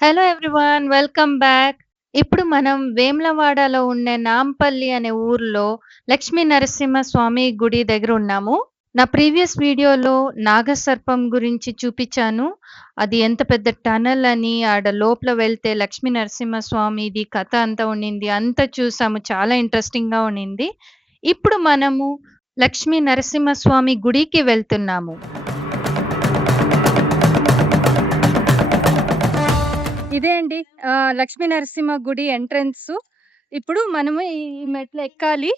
Hello everyone. Welcome back. ఇప్పుడు మనం వేములవాడలో ఉండే నాంపల్లి అనే ఊర్లో లక్ష్మీ నరసింహస్వామి గుడి దగ్గర ఉన్నాము. నా ప్రీవియస్ వీడియోలో నాగసర్పం గురించి చూపించాను. అది ఎంత పెద్ద టనల్ అని, ఆడ లోపల వెళ్తే లక్ష్మీ నరసింహస్వామిది కథ అంతా ఉండింది. అంతా చూసాము. చాలా ఇంట్రెస్టింగ్‌గా ఉండింది. ఇప్పుడు మనము లక్ష్మీ నరసింహస్వామి గుడికి వెళ్తున్నాము. ఇదే అండి. లక్ష్మీ నరసింహ గుడి ఎంట్రన్స్. ఇప్పుడు మనము ఈ మెట్లు ఎక్కాలి.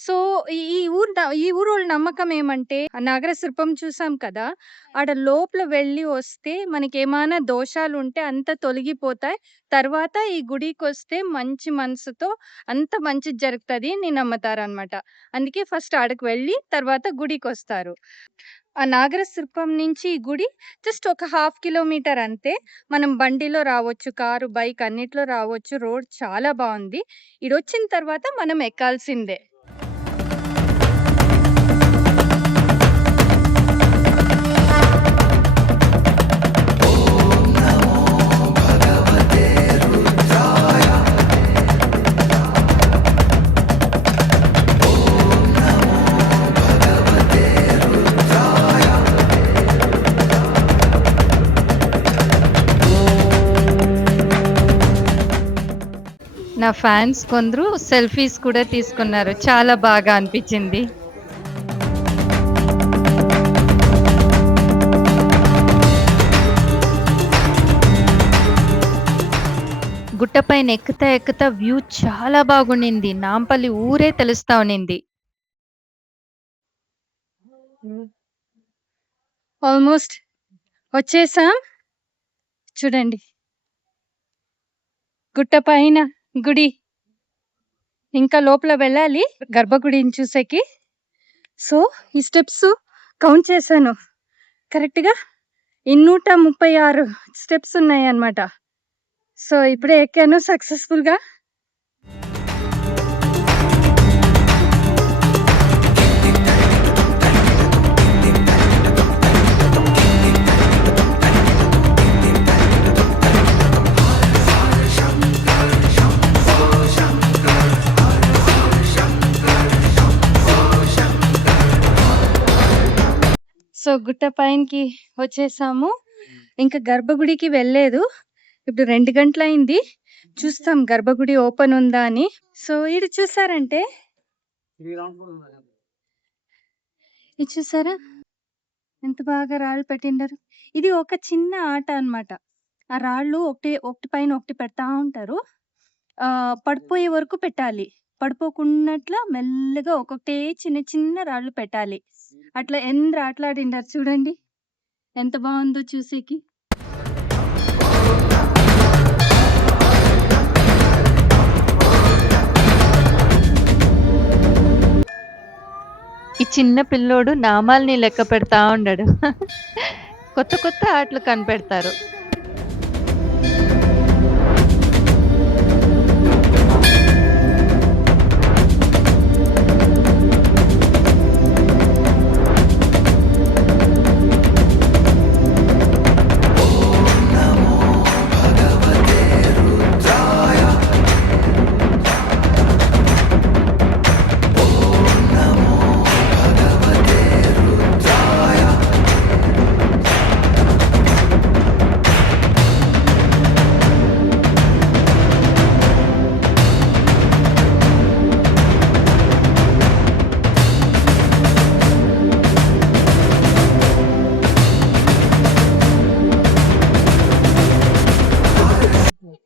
సో, ఈ ఊరోళ్ళ నమ్మకం ఏమంటే, ఆ నాగరసర్పం చూసాం కదా! ఆడ లోపల వెళ్లి వస్తే మనకేమైనా దోషాలుంటే అంతా తొలగిపోతాయి. తర్వాత ఈ గుడికొస్తే మంచి మనసుతో అంతా మంచిది జరుగుతది అని నమ్ముతారనమాట. అందుకే ఫస్ట్ ఆడకి వెళ్ళి తర్వాత గుడికొస్తారు. ఆ నాగరసర్పం నుంచి ఈ గుడి జస్ట్ ఒక హాఫ్ కిలోమీటర్ అంతే. మనం బండిలో రావచ్చు. కారు, బైక్ అన్నిట్లో రావచ్చు. రోడ్ చాలా బావుంది. ఈడొచ్చిన తర్వాత మనం ఎక్కాల్సిందే. నా ఫ్యాన్స్ కొందరు సెల్ఫీస్ కూడా తీసుకున్నారు. చాలా బాగా అనిపించింది. గుట్టపైన ఎక్కుతా ఎక్కుతా వ్యూ చాలా బాగుండింది. నాంపల్లి ఊరే తెలుస్తా ఉన్నింది. ఆల్మోస్ట్ వచ్చేసాం. చూడండి. గుట్ట పైన గుడి. ఇంకా లోపల వెళ్ళాలి గర్భగుడిని చూసేకి. సో, ఈ స్టెప్స్ కౌంట్ చేశాను. కరెక్ట్‌గా 236 స్టెప్స్ ఉన్నాయన్నమాట. సో, ఇప్పుడే ఎక్కాను సక్సెస్‌ఫుల్‌గా. సో, గుట్ట పైనకి వచ్చేసాము. ఇంకా గర్భగుడికి వెళ్ళలేదు. ఇప్పుడు 2 గంటలయింది. చూస్తాం గర్భగుడి ఓపెన్ ఉందా అని. సో, ఈడ చూసారంటే ఇది చూసారా? ఎంత బాగా రాళ్ళు పెట్టిండారు. ఇది ఒక చిన్న ఆట అన్నమాట. ఆ రాళ్ళు ఒకటి పైన ఒకటి పెడతా ఉంటారు. పడిపోయే వరకు పెట్టాలి. పడిపోకున్నట్ల మెల్లగా ఒక్కొక్కటే చిన్న చిన్న రాళ్ళు పెట్టాలి. అట్లా ఎంత ఆటలాడిండారు చూడండి. ఎంత బావుందో చూసేకి. ఈ చిన్న పిల్లోడు నామాల్ని లెక్క పెడతా ఉన్నాడు. కొత్త కొత్త ఆటలు కనిపెడతారు.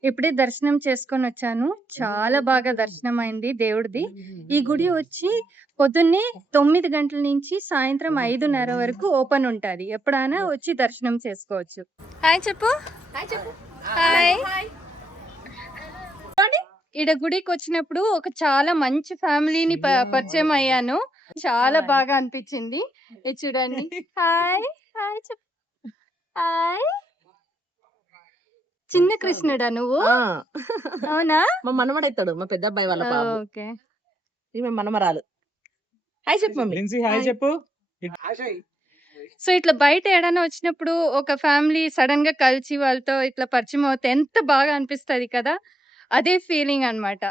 ఇప్పుడే దర్శనం చేసుకొనొచ్చాను. చాలా బాగా దర్శనమైంది దేవుడిది. ఈ గుడి వచ్చి పొద్దున్నే 9 గంటల నుంచి సాయంత్రం 5:30 వరకు ఓపెన్ ఉంటది. ఎప్పుడైనా వచ్చి దర్శనం చేసుకోవచ్చు. హాయ్ చెప్పు. హాయ్. ఈడ గుడికొచ్చినప్పుడు ఒక చాలా మంచి ఫ్యామిలీని పరిచయం అయ్యాను. చాలా బాగా అనిపించింది. ఇది చూడండి. హాయ్. హాయ్ చెప్పు. హాయ్. చిన్న కృష్ణుడా నువ్వు? అవునా? మా మనవడైతాడు మా పెద్ద అబ్బాయి వాళ్ళ బాబు. ఓకే. ఈమె మనమరాలు. హాయ్ చెప్పు మమ్మీ. హాయ్ చెప్పు. సో, ఇట్లా బయట ఏడైనా వచ్చినప్పుడు ఒక ఫ్యామిలీ సడెన్‌గా కలిసి వాళ్ళతో ఇట్లా పరిచయం అవుతే ఎంత బాగా అనిపిస్తది కదా! అదే ఫీలింగ్ అన్నమాట.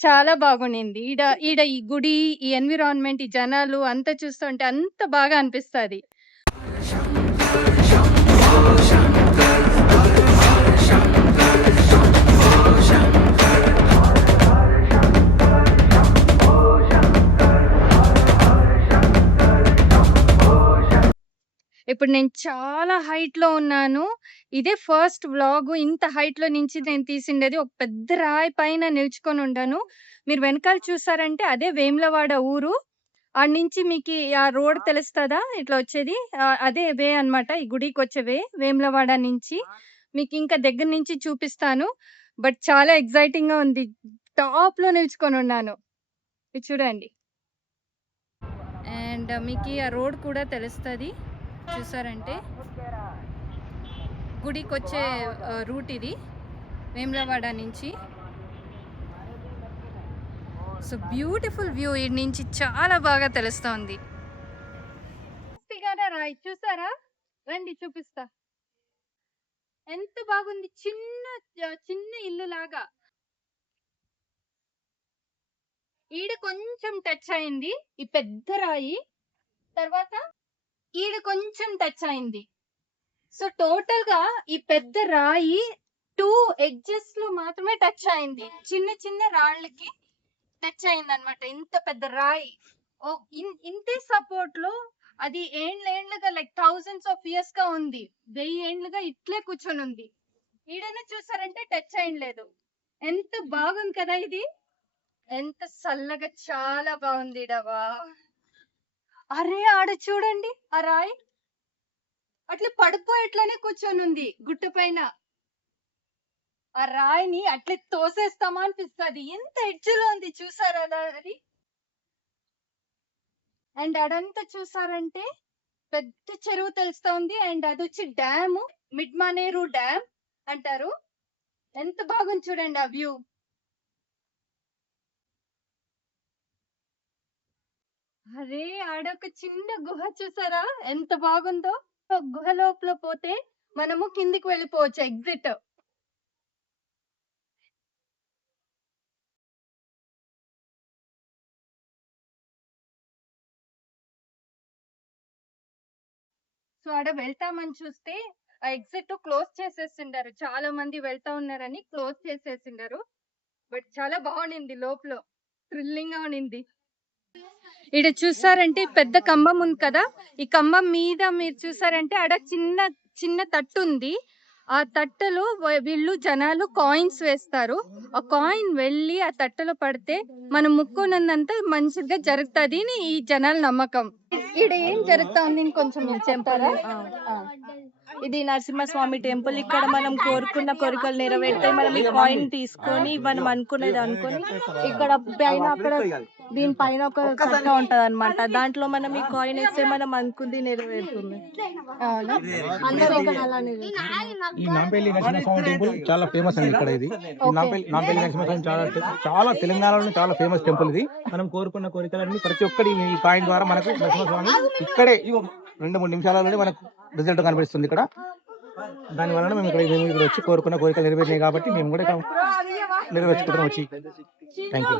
చాలా బాగుండింది. ఈడ ఈడ ఈ గుడి, ఈ ఎన్విరాన్మెంట్, ఈ జనాలు అంతా చూస్తుంటే అంత బాగా అనిపిస్తది. ఇప్పుడు నేను చాలా హైట్‌లో ఉన్నాను. ఇదే ఫస్ట్ వ్లాగు. ఇంత హైట్‌లో నుంచి నేను తీసిండేది. ఒక పెద్ద రాయి పైన నిల్చుకొనుండాను. మీరు వెనకాల చూసారంటే అదే వేములవాడ ఊరు. ఆడ్నించి మీకి ఆ రోడ్ తెలుస్తదా? ఇట్లా వచ్చేది. అదే వే అన్నమాట. ఈ గుడికొచ్చే వే వేములవాడ నుంచి. మీకింకా దగ్గర నుంచి చూపిస్తాను. బట్ చాలా ఎక్సైటింగ్‌గా ఉంది. టాప్‌లో నిల్చుకొనున్నాను. ఇది చూడండి. అండ్ మీకి ఆ రోడ్ కూడా తెలుస్తది. చూసారంటే గుడికొచ్చే రూట్ ఇది వేములవాడ నుంచి. సో బ్యూటిఫుల్ వ్యూ ఈడ నుంచి చాలా బాగా తెలుస్తోంది. రాయి చూసారా? రండి చూపిస్తా. ఎంత బాగుంది. చిన్న ఇల్లు లాగా. ఈడ కొంచెం టచ్ అయింది ఈ పెద్ద రాయి. తర్వాత ఈడ కొంచెం టచ్ అయింది. సో టోటల్ గా ఈ పెద్ద రాయి 2 ఎడ్జెస్ లో మాత్రమే టచ్ అయింది. చిన్న రాళ్ళకి టచ్ అయిందన్నమాట. ఇంత పెద్ద రాయి. ఇంతే సపోర్ట్ లో అది ఏండ్లుగా లైక్ థౌజండ్స్ ఆఫ్ ఇయర్స్ గా ఉంది. 1000 ఏండ్లుగా ఇట్లే కూర్చొని ఉంది. ఈడైనా చూసారంటే టచ్ అయ్యలేదు. ఎంత బాగుంది కదా ఇది. ఎంత చల్లగా చాలా బాగుంది ఈడవా. అరే ఆడ చూడండి ఆ రాయి అట్లా పడిపోయేట్లనే కూర్చొని ఉంది గుట్ట పైన. ఆ రాయిని అట్లే తోసేస్తామా అనిపిస్తది. ఎంత ఎడ్జ్‌లో ఉంది చూసారా అది. అండ్ అడంతా చూసారంటే పెద్ద చెరువు తెలుస్తోంది. అండ్ అదొచ్చి డ్యామ్, మిడ్మానేరు డ్యామ్ అంటారు. ఎంత బాగుంది చూడండి ఆ వ్యూ. అరే ఆడొక చిన్న గుహ చూసారా ఎంత బాగుందో. గుహ లోపల పోతే మనము కిందికి వెళ్ళిపోవచ్చు ఎగ్జిట్. సో ఆడ వెళ్తామని చూస్తే ఆ ఎగ్జిట్ క్లోజ్ చేసేసిండారు. చాలా మంది వెళ్తా ఉన్నారని క్లోజ్ చేసేసిండారు. బట్ చాలా బాగుండింది లోపల. థ్రిల్లింగ్ గా ఉండింది. ఈడ చూసారంటే పెద్ద కంబం ఉంది కదా. ఈ కంబం మీద మీరు చూసారంటే ఆడ చిన్న తట్టు ఉంది. ఆ తట్టలో వీళ్ళు జనాలు కాయిన్స్ వేస్తారు. ఆ కాయిన్ వెళ్ళి ఆ తట్టలో పడితే మనం ముక్కునంత మంచిగా జరుగుతుంది అని ఈ జనాల నమ్మకం. ఈడ ఏం జరుగుతుంది కొంచెం మీరు చెప్తారా? ఇది నరసింహస్వామి టెంపుల్. ఇక్కడ మనం కోరుకున్న కోరికలు నెరవేరుతాయి. మనం ఈ కాయిన్ తీసుకొని మనం అనుకునేది అనుకొని ఇక్కడ పైన అక్కడ దీనిపైన ఒక కట్ట ఉంటది అనమాట. దాంట్లో మనం ఈ కాయిన్ వేస్తే మనం అనుకుంది నెరవేరుతుంది. అవునా? అందరూ ఇక్కడ అలానే ఈ నాంపల్లి నరసింహస్వామి టెంపుల్ చాలా ఫేమస్ అండి. ఇక్కడ ఇది నాంపల్లి నరసింహస్వామి చాలా తెలంగాణలో చాలా ఫేమస్ టెంపుల్ ఇది. మనం కోరుకున్న కోరికలన్నీ ప్రతి ఒక్కటి ఈ కాయిన్ ద్వారా మనకు నరసింహస్వామి ఇక్కడే 2-3 నిమిషాలలోనే మనకు రిజల్ట్ కనిపిస్తుంది ఇక్కడ. దాని వలన మేము ఇక్కడ వచ్చి కోరుకున్న కోరికలు నెరవేరినాయి కాబట్టి మేము కూడా ఇక్కడ నెరవేర్చుకుంటాం వచ్చి. Thank you.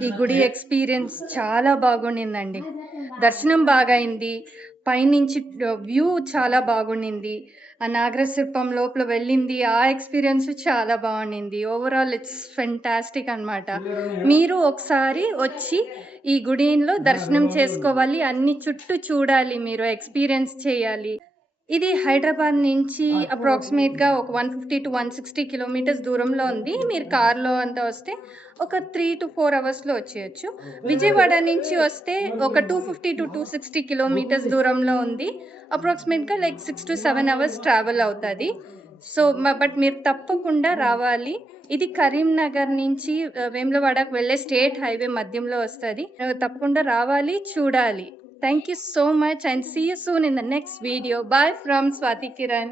ఈ గుడి ఎక్స్పీరియన్స్ చాలా బాగుండిందండి. దర్శనం బాగా అయింది. పైనుంచి వ్యూ చాలా బాగుండింది. ఆ నాగరశిల్పం లోపల వెళ్ళింది. ఆ ఎక్స్పీరియన్స్ చాలా బాగుండింది. ఓవరాల్ ఇట్స్ ఫెంటాస్టిక్ అన్నమాట. మీరు ఒకసారి వచ్చి ఈ గుడిలో దర్శనం చేసుకోవాలి. అన్ని చుట్టూ చూడాలి. మీరు ఎక్స్పీరియన్స్ చేయాలి. ఇది హైదరాబాద్ నుంచి అప్రాక్సిమేట్‌గా ఒక 150-160 కిలోమీటర్స్ దూరంలో ఉంది. మీరు కార్‌లో అంతా వస్తే ఒక 3-4 అవర్స్‌లో వచ్చేయొచ్చు. విజయవాడ నుంచి వస్తే ఒక 250-260 కిలోమీటర్స్ దూరంలో ఉంది. అప్రాక్సిమేట్‌గా లైక్ 6-7 అవర్స్ ట్రావెల్ అవుతది. సో, బట్ మీరు తప్పకుండా రావాలి. ఇది కరీంనగర్ నుంచి వేములవాడకు వెళ్ళే స్టేట్ హైవే మధ్యంలో వస్తది. తప్పకుండా రావాలి, చూడాలి. Thank you so much and see you soon in the next video. Bye from Swati Kiran.